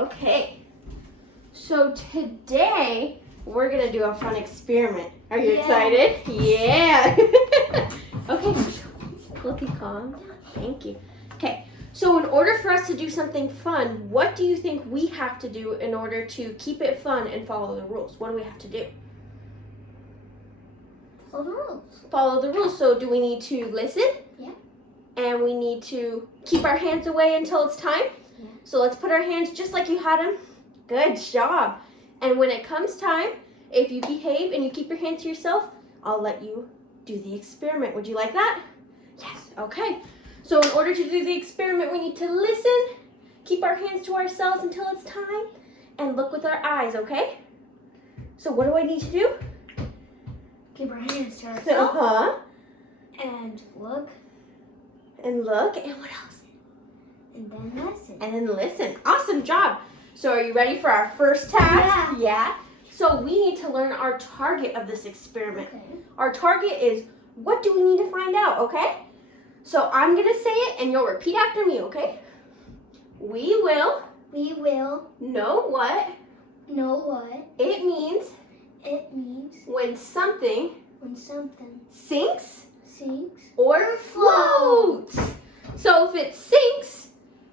Okay. So today we're gonna do a fun experiment. Are you excited? Yeah. Okay. Looky calm. Thank you. Okay. So in order for us to do something fun, what do you think we have to do in order to keep it fun and follow the rules? What do we have to do? Follow the rules. Follow the rules. So do we need to listen? Yeah. And we need to keep our hands away until it's time? Yeah. So let's put our hands just like you had them. Good job. And when it comes time, if you behave and you keep your hands to yourself, I'll let you do the experiment. Would you like that? Yes. Okay. So in order to do the experiment, we need to listen, keep our hands to ourselves until it's time, and look with our eyes, okay? So what do I need to do? Keep our hands to ourselves. Uh-huh. And look. And look. And what else? And then listen. And then listen. Awesome job. So are you ready for our first task? Yeah. So we need to learn our target of this experiment. Okay. Our target is, what do we need to find out, okay? So I'm going to say it and you'll repeat after me, okay? We will know what it means it means when something sinks or floats. So if it sinks,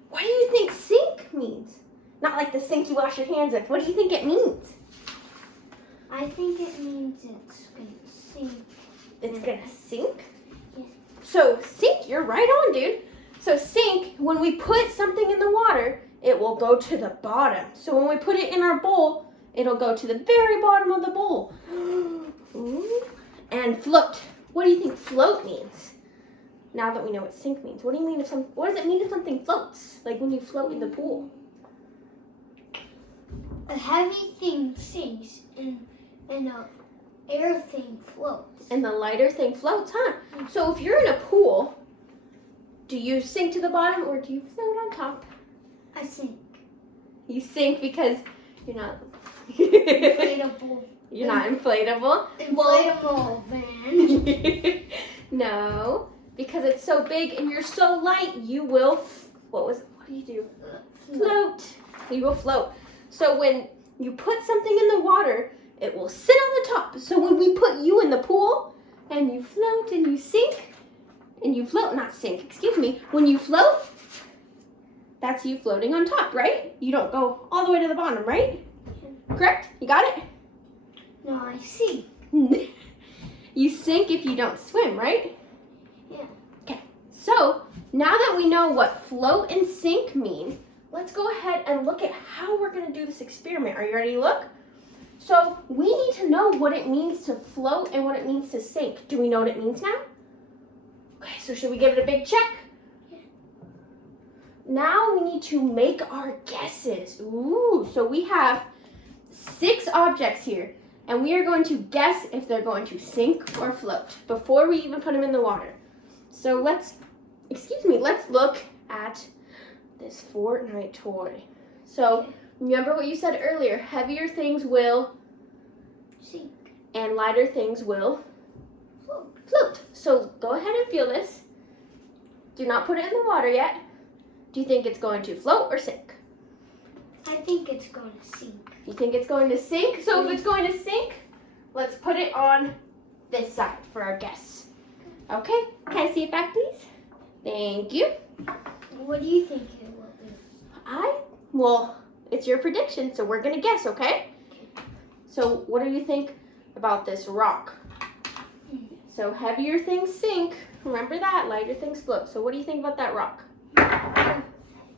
what do you think sink means? Not like the sink you wash your hands with. What do you think it means? I think it means it's going to sink. It's going to sink? Yeah. So sink, you're right on, dude. So sink, when we put something in the water, it will go to the bottom. So when we put it in our bowl, it'll go to the very bottom of the bowl. Ooh. And float. What do you think float means? Now that we know what sink means, what does it mean if something floats? Like when you float in the pool? A heavy thing sinks and a air thing floats. And the lighter thing floats, huh? So if you're in a pool, do you sink to the bottom or do you float on top? I sink. You sink because you're not Inflatable. You're not inflatable. Inflatable van. No, because it's so big and you're so light, you will. What do you do? Float. You will float. So when you put something in the water, it will sit on the top. So when we put you in the pool and you float and you sink and you float, not sink, excuse me. When you float, that's you floating on top, right? You don't go all the way to the bottom, right? Correct? You got it? No, I sink. You sink if you don't swim, right? Yeah. Okay. So now that we know what float and sink mean, let's go ahead and look at how we're going to do this experiment. Are you ready to look? So we need to know what it means to float and what it means to sink. Do we know what it means now? Okay, so should we give it a big check? Yeah. Now we need to make our guesses. Ooh, so we have 6 objects here, and we are going to guess if they're going to sink or float before we even put them in the water. So let's look at this Fortnite toy. So remember what you said earlier, heavier things will Sink. and lighter things will Float. So go ahead and feel this. Do not put it in the water yet. Do you think it's going to float or sink? I think it's going to sink. You think it's going to sink? So if it's going to sink, let's put it on this side for our guess. Okay, can I see it back, please? Thank you. What do you think it will do? Well, it's your prediction, so we're gonna guess, okay? So what do you think about this rock? So heavier things sink. Remember that, lighter things float. So what do you think about that rock?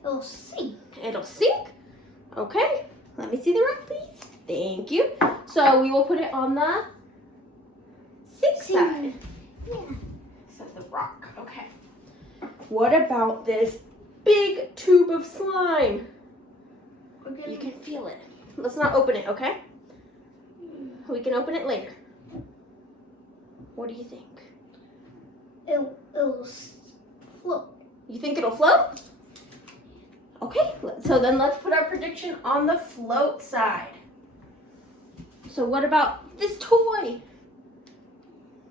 It'll sink. It'll sink? Okay, let me see the rock, please. Thank you. So we will put it on the sink side. Yeah. So the rock, okay. What about this big tube of slime? You can feel it. Let's not open it, okay? We can open it later. What do you think? It'll float. You think it'll float? Okay, so then let's put our prediction on the float side. So what about this toy?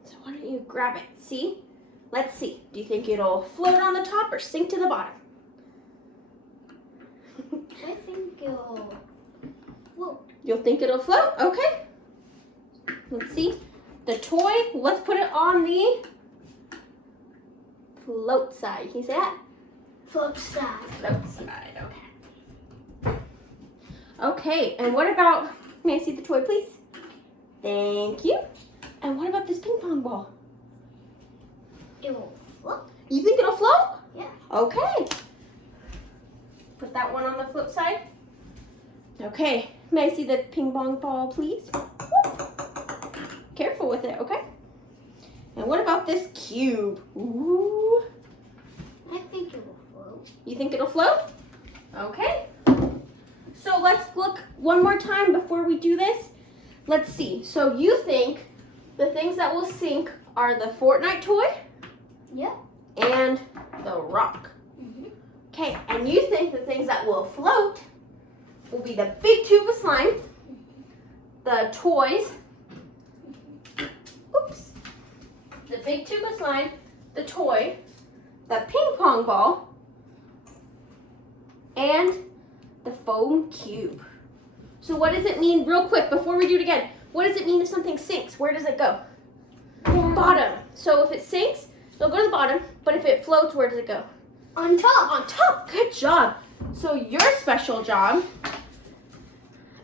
So why don't you grab it? See? Let's see. Do you think it'll float on the top or sink to the bottom? I think it'll float. You'll think it'll float? Okay. Let's see. The toy, let's put it on the float side. Can you say that? Float side. Float side, okay. Okay, and what about, may I see the toy, please? Thank you. And what about this ping pong ball? It will float. You think it'll float? Yeah. Okay. Put that one on the float side. Okay, may I see the ping pong ball, please? Careful with it, okay? And what about this cube? Ooh. I think it will float. You think it'll float? Okay. So let's look one more time before we do this. Let's see. So you think the things that will sink are the Fortnite toy Yeah. and the rock. Okay, and you think the things that will float will be the big tube of slime, the toys, oops, the big tube of slime, the toy, the ping pong ball, and the foam cube. So what does it mean, real quick, before we do it again, what does it mean if something sinks? Where does it go? Bottom. So if it sinks, it'll go to the bottom, but if it floats, where does it go? On top. On top. Good job. So your special job,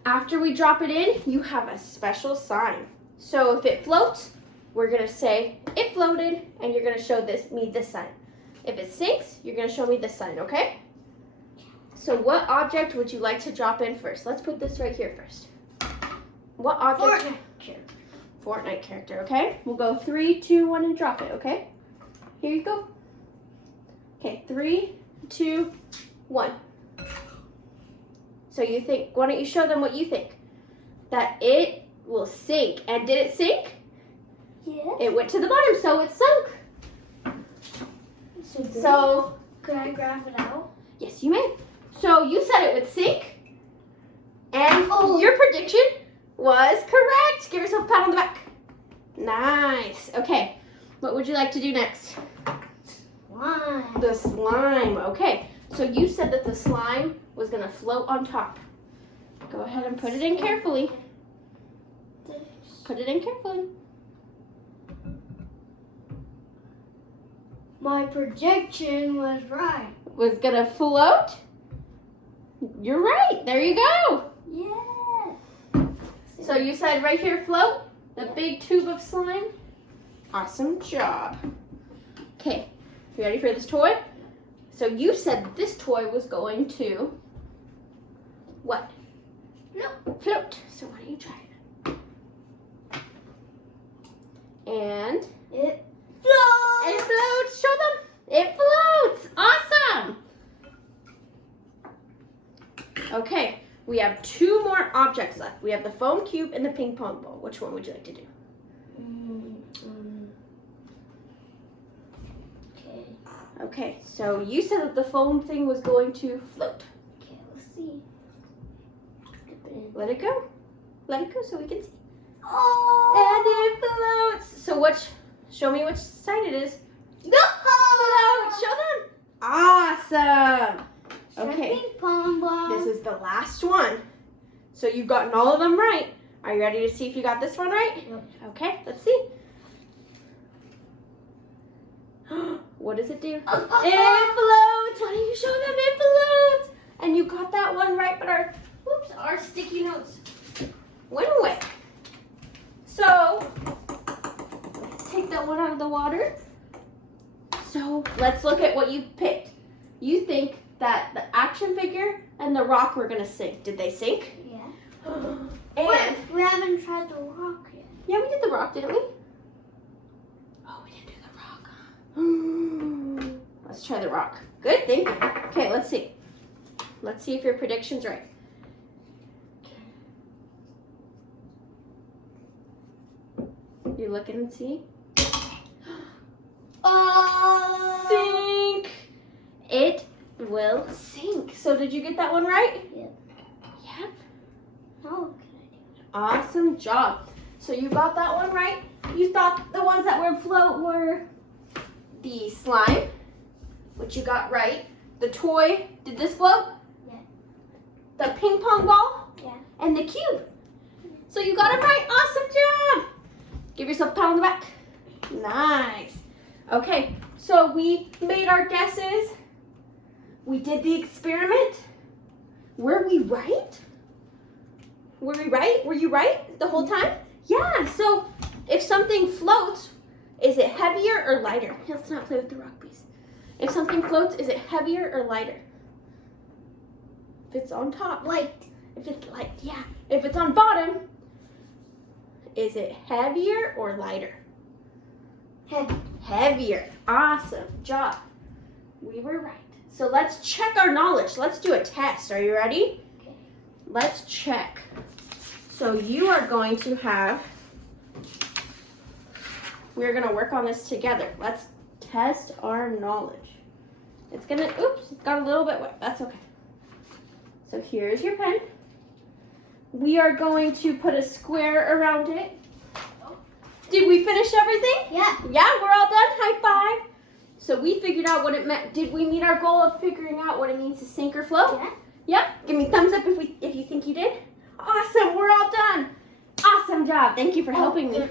after we drop it in, you have a special sign. So if it floats, we're gonna say it floated, and you're gonna show me this sign. If it sinks, you're gonna show me this sign, okay? So what object would you like to drop in first? Let's put this right here first. What object? Fortnite character, okay? We'll go 3, 2, 1, and drop it, okay? Here you go. Okay, 3, 2, 1. So you think, why don't you show them what you think? That it will sink. And did it sink? Yeah. It went to the bottom, so it sunk. So, could I graph it out? yes, you may. So you said it would sink. And Oh. your prediction was correct. Give yourself a pat on the back. Nice. Okay, what would you like to do next? Slime. The slime. Okay, so you said that the slime was gonna float on top. Go ahead and put it in carefully. Put it in carefully. My prediction was right. Was gonna float? You're right. There you go. Yeah. So you said right here float, the big tube of slime. Awesome job. Okay, you ready for this toy? So you said this toy was going to what? No. Float. So why don't you try it? And It it floats. Show them. It floats. Awesome. Okay, we have 2 more objects left. We have the foam cube and the ping pong ball. Which one would you like to do? Okay. Okay, so you said that the foam thing was going to float. Okay, let's see. Let it go. Let it go so we can see. Oh! And it floats. So show me which side it is. No! Float. Show them. Awesome. Okay, Ping pong ball. this is the last one. So you've gotten all of them right. Are you ready to see if you got this one right? Yep. Okay, let's see. What does it do? It floats. Why don't you show them it floats? And you got that one right, but our sticky notes went away. So let's take that one out of the water. So let's look at what you picked. You think that the action figure and the rock were gonna sink. Did they sink? Yeah. And Wait, we haven't tried the rock yet. yeah, we did the rock, didn't we? Oh, we didn't do the rock. Let's try the rock. Good thinking. Okay, let's see. Let's see if your prediction's right. You looking and see? Sink! It will sink. So did you get that one right? Yep. Yep. Oh, Awesome job. So you got that one right. You thought the ones that would float were the slime, which you got right. The toy, did this float? Yeah. the ping pong ball, Yeah. and the cube. So you got it right. Awesome job. Give yourself a pat on the back. Nice. Okay, so we made our guesses. We did the experiment. Were we right? Were we right? Were you right the whole time? Yeah, so if something floats, is it heavier or lighter? Let's not play with the rock piece. If something floats, is it heavier or lighter? If it's on top. Light. If it's light, yeah. If it's on bottom, is it heavier or lighter? Heavy. Heavier. Awesome job. We were right. So let's check our knowledge. Let's do a test. Are you ready? Okay. Let's check. So you are going to have, we're going to work on this together. Let's test our knowledge. It's going to, oops, it got a little bit wet. That's okay. So here's your pen. We are going to put a square around it. Did we finish everything? Yeah. Yeah, we're all done. High five. So we figured out what it meant. Did we meet our goal of figuring out what it means to sink or float? Yeah. Yep. Give me thumbs up if you think you did. Awesome. We're all done. Awesome job. Thank you for helping me.